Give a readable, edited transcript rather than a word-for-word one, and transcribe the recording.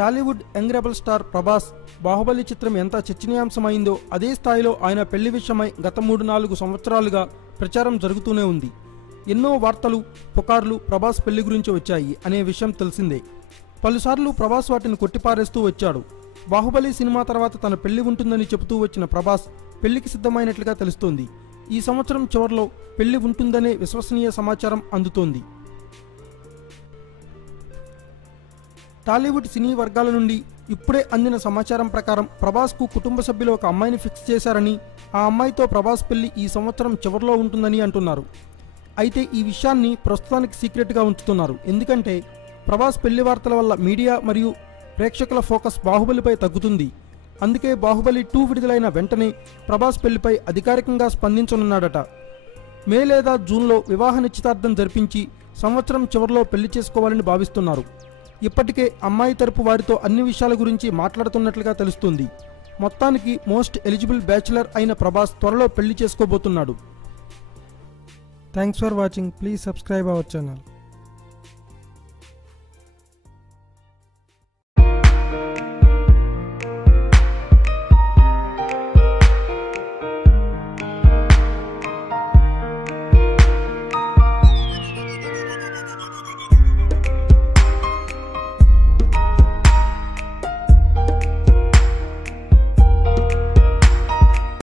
Tollywood young rebel star Prabhas Baahubali చిత్రం ఎంత చర్చనీయాంశమైందో అదే స్థాయిలో ఆయన పెళ్లి విషయమై గత 3-4 సంవత్సరాలుగా ప్రచారం జరుగుతూనే ఉంది. ఎన్నో వార్తలు, పుకార్లు ప్రభాస్ పెళ్లి గురించి వచ్చాయి అనే విషయం తెలిసిందే. పలుసార్లు ప్రభాస్ వాటిని కొట్టిపారేస్తూ వచ్చాడు. బాహుబలి సినిమా తర్వాత తన పెళ్లి ఉంటుందని చెబుతూ వచ్చిన ప్రభాస్ పెళ్లికి సిద్ధమైనట్లుగా తెలుస్తోంది. ఈ సంవత్సరం చివరిలో పెళ్లి ఉంటుందనే విశ్వసనీయ సమాచారం అందుతోంది. టాలీవుడ్ సినీ వర్గాల నుండి ఇప్పుడే అందిన సమాచారం ప్రకారం ప్రభాస్కు కుటుంబ సభ్యులు ఒక అమ్మాయిని ఫిక్స్ చేశారని, ఆ అమ్మాయితో ప్రభాస్ పెళ్లి ఈ సంవత్సరం చివరిలో ఉంటుందని అంటున్నారు. అయితే ఈ విషయాన్ని ప్రస్తుతానికి సీక్రెట్గా ఉంచుతున్నారు. ఎందుకంటే ప్రభాస్ పెళ్లి వార్తల వల్ల మీడియా మరియు ప్రేక్షకుల ఫోకస్ బాహుబలిపై తగ్గుతుంది. అందుకే బాహుబలి 2 విడుదలైన వెంటనే ప్రభాస్ పెళ్లిపై అధికారికంగా స్పందించనున్నాడట. మే లేదా జూన్లో వివాహ నిశ్చితార్థం జరిపించి సంవత్సరం చివరిలో పెళ్లి చేసుకోవాలని భావిస్తున్నారు. ఇప్పటికే అమ్మాయి తరపు వారితో అన్ని విషయాల గురించి మాట్లాడుతున్నట్లుగా తెలుస్తుంది. మొత్తానికి మోస్ట్ ఎలిజిబుల్ బ్యాచులర్ అయిన ప్రభాస్ త్వరలో పెళ్లి చేసుకోబోతున్నాడు. Thanks for watching. Please subscribe our channel.